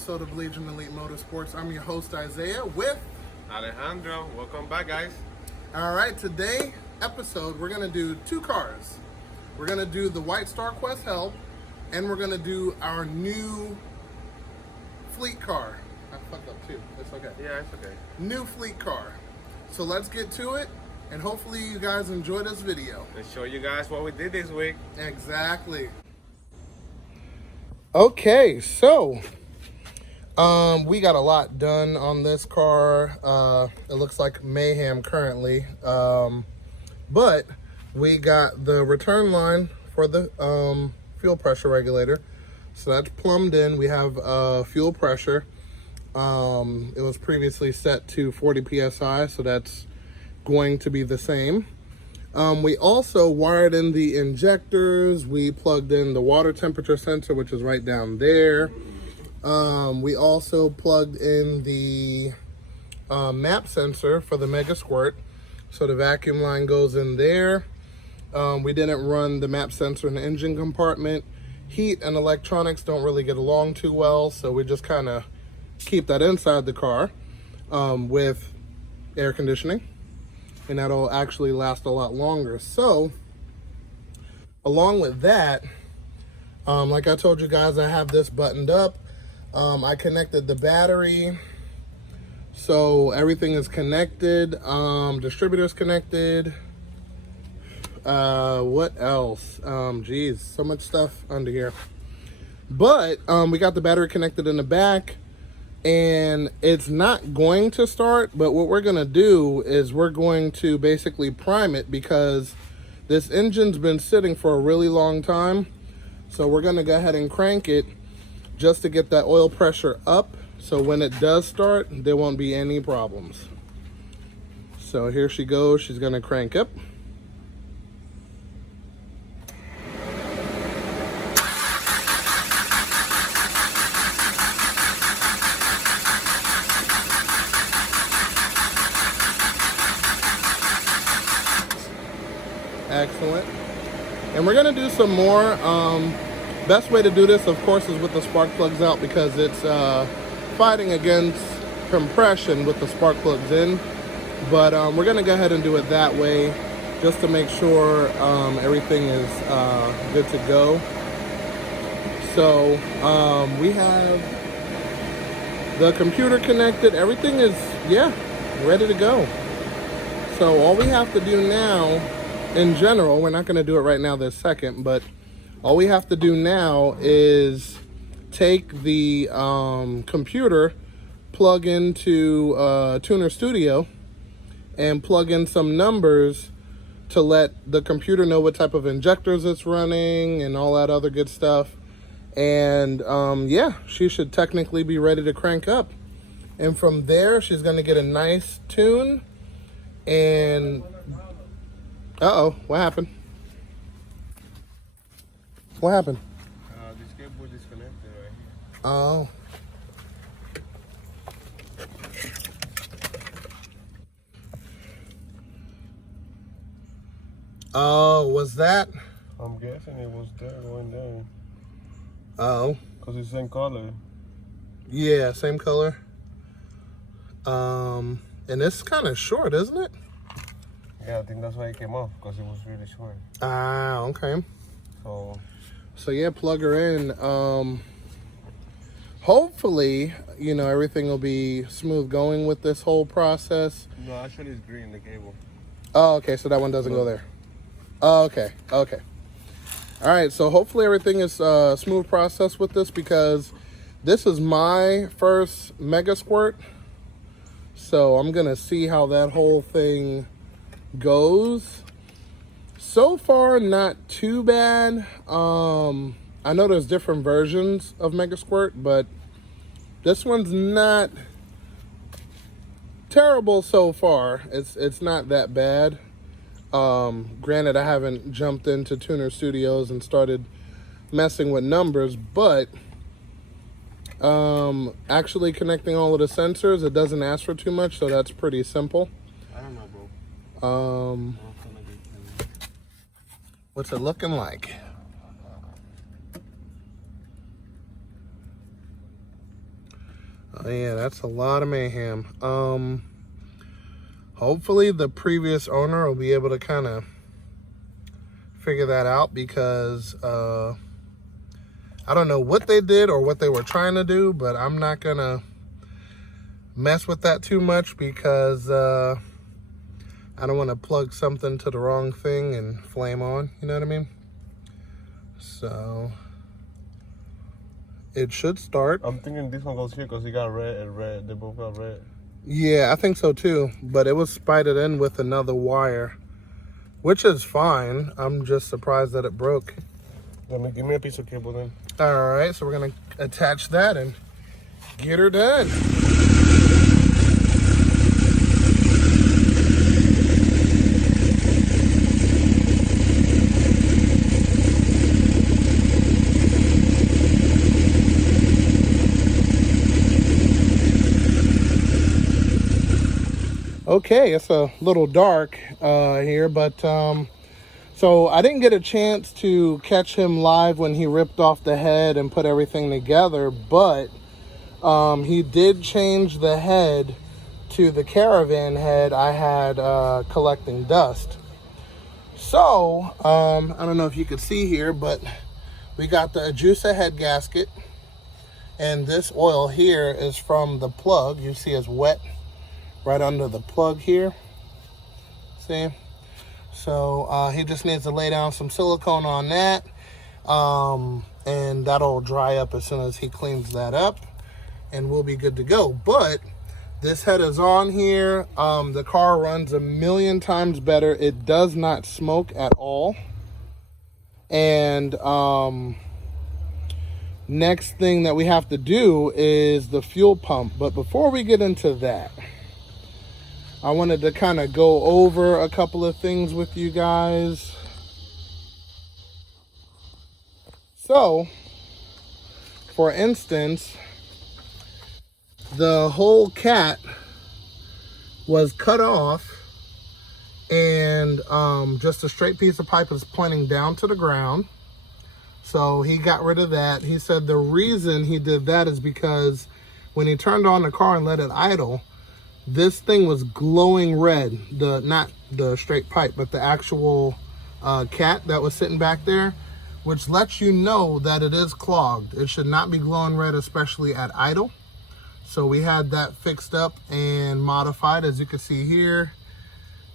episode of Legion Elite Motorsports. I'm your host, Isaiah, with Alejandro. Welcome back, guys. All right, today episode, we're going to do two cars. We're going to do the white Starquest Help, and we're going to do our new fleet car. I fucked up too. It's okay. Yeah, it's okay. New fleet car. So let's get to it, and hopefully you guys enjoy this video. Let's show you guys what we did this week. Exactly. Okay, so we got a lot done on this car. It looks like mayhem currently, but we got the return line for the fuel pressure regulator, so that's plumbed in. We have fuel pressure. It was previously set to 40 psi, so that's going to be the same. We also wired in the injectors. We plugged in the water temperature sensor, which is right down there. We also plugged in the map sensor for the Mega Squirt. So the vacuum line goes in there. We didn't run the map sensor in the engine compartment. Heat and electronics don't really get along too well, so we just kind of keep that inside the car with air conditioning. And that'll actually last a lot longer. So, along with that, like I told you guys, I have this buttoned up. I connected the battery, so everything is connected. Distributor's connected. What else? Geez, so much stuff under here. But we got the battery connected in the back. And it's not going to start, but what we're going to do is we're going to basically prime it because this engine's been sitting for a really long time. So we're going to go ahead and crank it just to get that oil pressure up. So when it does start, there won't be any problems. So here she goes. She's going to crank up. Excellent. And we're going to do some more. Best way to do this, of course, is with the spark plugs out because it's fighting against compression with the spark plugs in. But we're going to go ahead and do it that way just to make sure everything is good to go. So we have the computer connected. Everything is, ready to go. So all we have to do now, in general, we're not going to do it right now this second, but all we have to do now is take the computer, plug into Tuner Studio, and plug in some numbers to let the computer know what type of injectors it's running and all that other good stuff. And she should technically be ready to crank up. And from there, she's going to get a nice tune. And uh-oh, what happened? What happened? This cable disconnected right here. Oh. Oh, was that? I'm guessing it was there going down. Oh. Because it's the same color. Yeah, same color. And it's kind of short, isn't it? Yeah, I think that's why it came off, because it was really short. Ah, okay. So yeah, plug her in. Hopefully, everything will be smooth going with this whole process. No, actually it's green, the cable. Oh, okay, so that one doesn't go there. Oh, okay. All right, so hopefully everything is a smooth process with this because this is my first Mega Squirt. So I'm going to see how that whole thing goes. So far, not too bad. I know there's different versions of Mega Squirt, but this one's not terrible so far. It's not that bad. Granted, I haven't jumped into Tuner Studios and started messing with numbers, but actually connecting all of the sensors, it doesn't ask for too much, so that's pretty simple. I don't know, bro. What's it looking like? Oh, yeah, that's a lot of mayhem. Hopefully the previous owner will be able to kind of figure that out, because I don't know what they did or what they were trying to do, but I'm not gonna mess with that too much, because I don't want to plug something to the wrong thing and flame on, you know what I mean? So it should start. I'm thinking this one goes here because he got red and red. They both got red. Yeah, I think so too, but it was spited in with another wire, which is fine. I'm just surprised that it broke. Give me a piece of cable then. All right, so we're gonna attach that and get her done. Okay, it's a little dark here, but so I didn't get a chance to catch him live when he ripped off the head and put everything together, but he did change the head to the caravan head I had collecting dust. So I don't know if you could see here, but we got the Ajusa head gasket, and this oil here is from the plug. You see it's wet right under the plug here. See? So he just needs to lay down some silicone on that, and that'll dry up as soon as he cleans that up, and we'll be good to go. But this head is on here. The car runs 1,000,000 times better. It does not smoke at all. And next thing that we have to do is the fuel pump. But before we get into that, I wanted to kind of go over a couple of things with you guys. So, for instance, the whole cat was cut off, and just a straight piece of pipe is pointing down to the ground. So he got rid of that. He said the reason he did that is because when he turned on the car and let it idle, this thing was glowing red. Not the straight pipe, but the actual cat that was sitting back there, which lets you know that it is clogged. It should not be glowing red, especially at idle. So we had that fixed up and modified. As you can see here,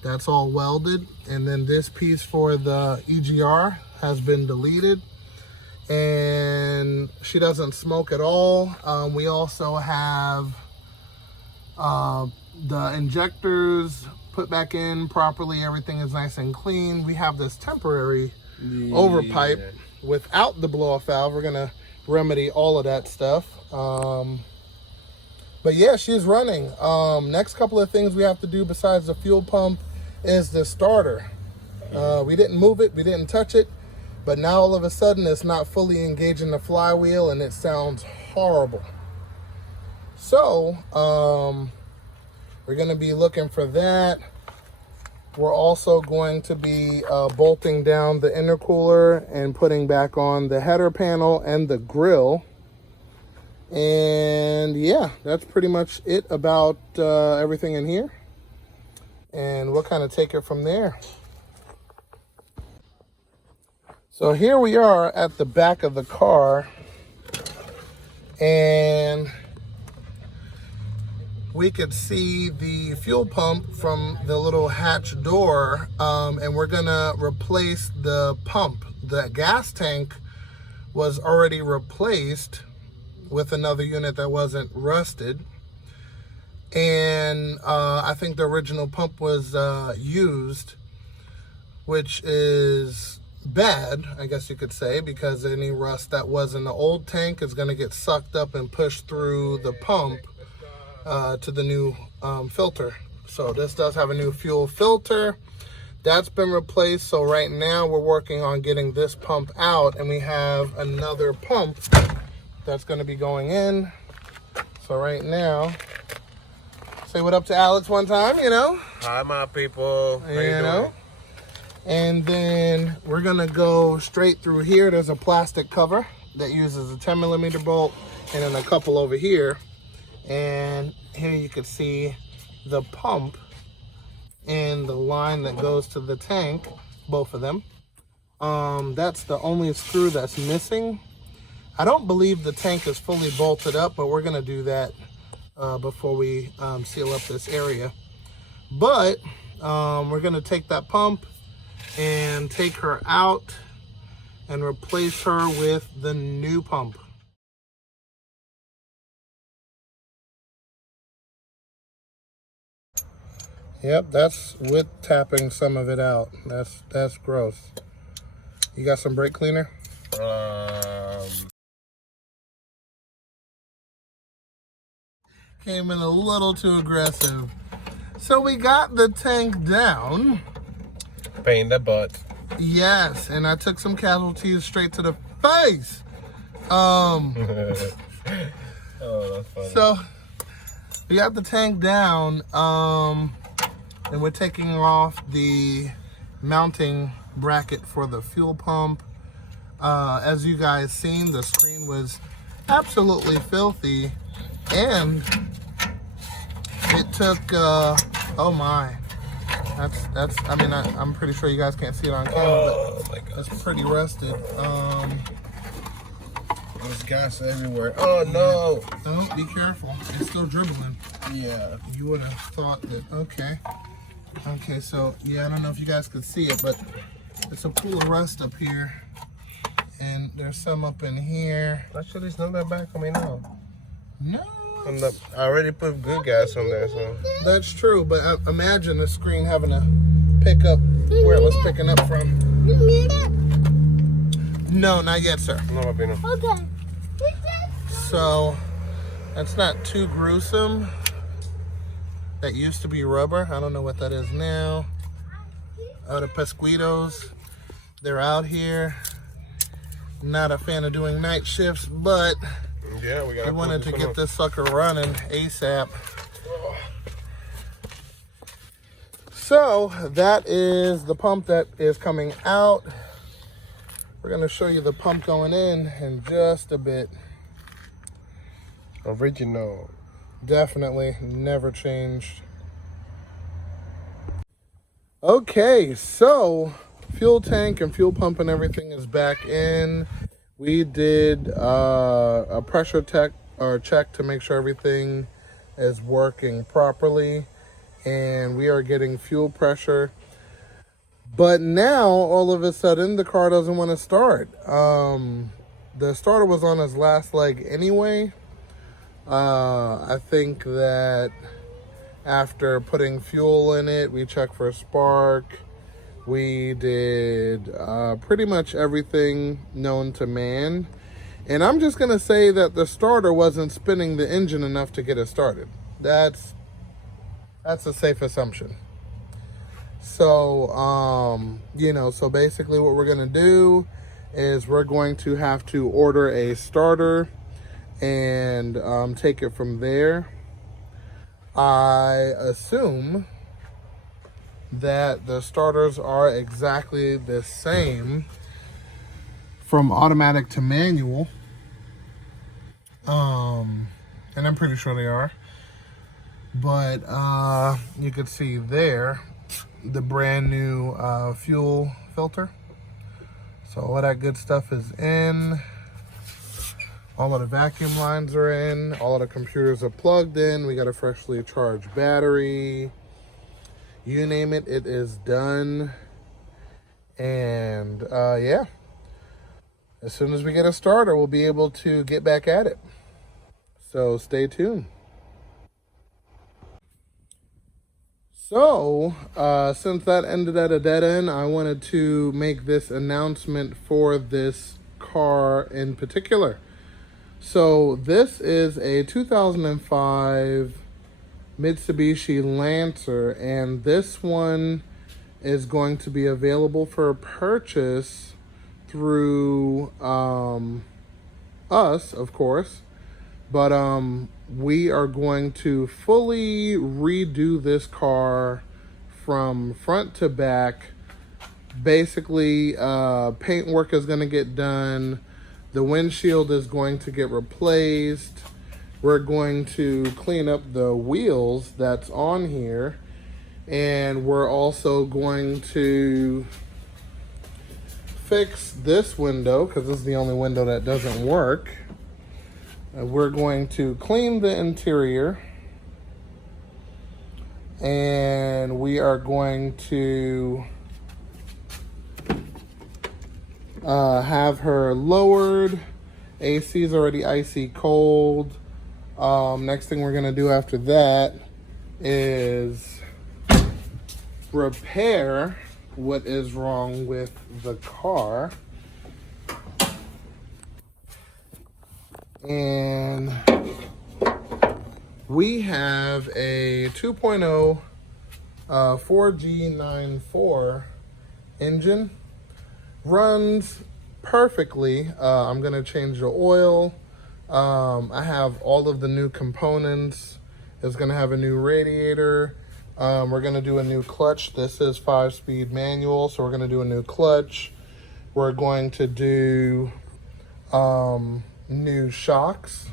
that's all welded. And then this piece for the EGR has been deleted. And she doesn't smoke at all. We also have the injectors put back in properly. Everything is nice and clean. We have this temporary overpipe without the blow-off valve. We're gonna remedy all of that stuff. But yeah, she's running. Next couple of things we have to do besides the fuel pump is the starter. We didn't move it, we didn't touch it, but now all of a sudden it's not fully engaging the flywheel and it sounds horrible. So we're going to be looking for that. We're also going to be bolting down the intercooler and putting back on the header panel and the grill. And yeah, that's pretty much it about everything in here. And we'll kind of take it from there. So here we are at the back of the car, and we could see the fuel pump from the little hatch door, and we're gonna replace the pump. The gas tank was already replaced with another unit that wasn't rusted, and I think the original pump was used, which is bad, I guess you could say, because any rust that was in the old tank is going to get sucked up and pushed through the pump to the new filter. So this does have a new fuel filter that's been replaced. So right now we're working on getting this pump out, and we have another pump that's going to be going in. So right now, say what up to Alex one time, you know. Hi, my people. How you know. And then we're gonna go straight through here. There's a plastic cover that uses a 10mm bolt, and then a couple over here. And here you can see the pump and the line that goes to the tank, both of them. That's the only screw that's missing. I don't believe the tank is fully bolted up, but we're gonna do that before we seal up this area. But we're gonna take that pump and take her out and replace her with the new pump. Yep, that's with tapping some of it out. That's gross. You got some brake cleaner? Came in a little too aggressive. So we got the tank down. Pain the butt. Yes, and I took some casualties straight to the face. Oh, that's funny. So we got the tank down, and we're taking off the mounting bracket for the fuel pump. As you guys seen, the screen was absolutely filthy, and it took oh my, that's I mean, I'm pretty sure you guys can't see it on camera, but it's pretty rusted. There's gas everywhere. Oh no! Oh, be careful, it's still dribbling. Yeah. You would have thought that. Okay, so yeah, I don't know if you guys could see it, but it's a pool of rust up here, and there's some up in here. Actually, it's not that bad coming out. No, I already put good gas on there, so. that's true, but imagine the screen having to pick up where it was picking up from. You need it? No, not yet, sir. No, Babino. Okay. So that's not too gruesome. That used to be rubber. I don't know what that is now. The Pesquitos, they're out here. Not a fan of doing night shifts, but Yeah, we wanted to get this sucker running ASAP. So that is the pump that is coming out. We're gonna show you the pump going in just a bit. Original. Definitely never changed. Okay, so fuel tank and fuel pump and everything is back in. We did a pressure check to make sure everything is working properly, and we are getting fuel pressure. But now, all of a sudden, the car doesn't want to start. The starter was on its last leg anyway. I think that after putting fuel in it, we checked for a spark. We did pretty much everything known to man. And I'm just going to say that the starter wasn't spinning the engine enough to get it started. That's a safe assumption. So, so basically what we're going to do is we're going to have to order a starter and take it from there. I assume that the starters are exactly the same from automatic to manual. And I'm pretty sure they are. But you could see there the brand new fuel filter. So all of that good stuff is in. All of the vacuum lines are in. All of the computers are plugged in. We got a freshly charged battery. You name it, it is done. And yeah, as soon as we get a starter, we'll be able to get back at it. So stay tuned. So, since that ended at a dead end, I wanted to make this announcement for this car in particular. So, this is a 2005 Mitsubishi Lancer, and this one is going to be available for purchase through us, of course. But we are going to fully redo this car from front to back. Basically, paint work is going to get done. The windshield is going to get replaced. we're going to clean up the wheels that's on here, and we're also going to fix this window because this is the only window that doesn't work. We're going to clean the interior, and we are going to have her lowered. AC is already icy cold. Next thing we're gonna do after that is repair what is wrong with the car. And we have a 2.0 4G94 engine. Runs perfectly. I'm gonna change the oil. I have all of the new components. It's gonna have a new radiator. We're gonna do a new clutch. This is 5-speed manual, so we're gonna do a new clutch. We're going to do new shocks.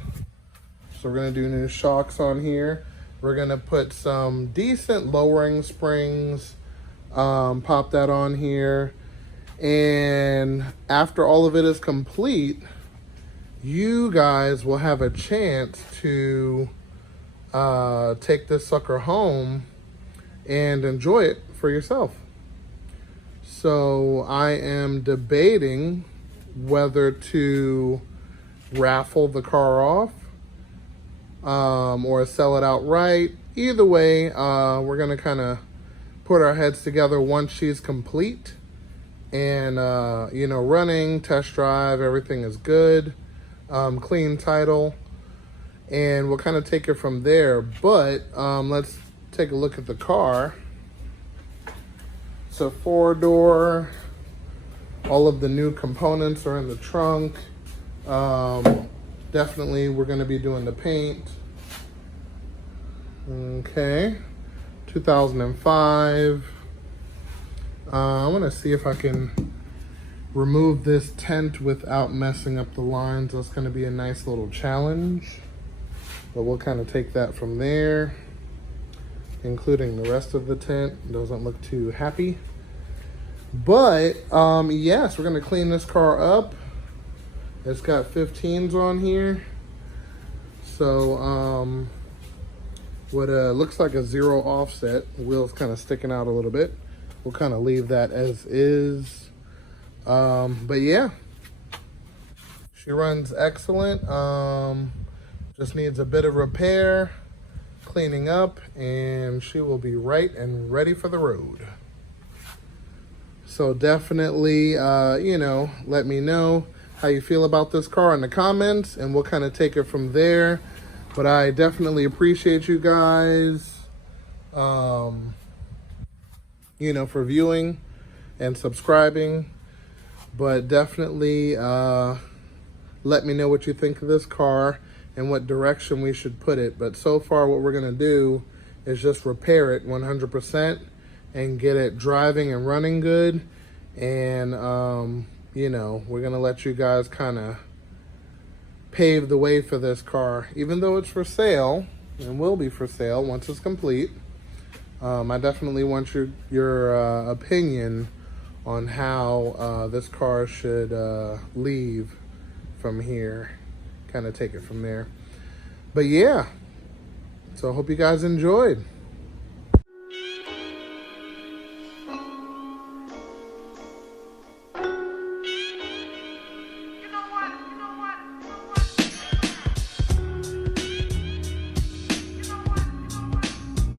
So we're gonna do new shocks on here. We're gonna put some decent lowering springs, pop that on here. And after all of it is complete, you guys will have a chance to take this sucker home and enjoy it for yourself. So I am debating whether to raffle the car off or sell it outright. Either way, we're gonna kind of put our heads together once she's complete. And, you know, running, test drive, everything is good. Clean title. And we'll kind of take it from there. But let's take a look at the car. It's a 4-door. All of the new components are in the trunk. Definitely we're going to be doing the paint. Okay. 2005. I want to see if I can remove this tent without messing up the lines. That's going to be a nice little challenge. But we'll kind of take that from there, including the rest of the tent. It doesn't look too happy. But, yes, we're going to clean this car up. It's got 15s on here. So, what looks like a 0 offset. The wheel's kind of sticking out a little bit. We'll kind of leave that as is. But yeah, she runs excellent. Just needs a bit of repair, cleaning up, and she will be right and ready for the road. So definitely, you know, let me know how you feel about this car in the comments, and we'll kind of take it from there. But I definitely appreciate you guys. You know, for viewing and subscribing, but definitely let me know what you think of this car and what direction we should put it. But so far what we're gonna do is just repair it 100% and get it driving and running good. And you know, we're gonna let you guys kind of pave the way for this car, even though it's for sale and will be for sale once it's complete. I definitely want your opinion on how this car should leave from here. Kind of take it from there. But yeah, so I hope you guys enjoyed.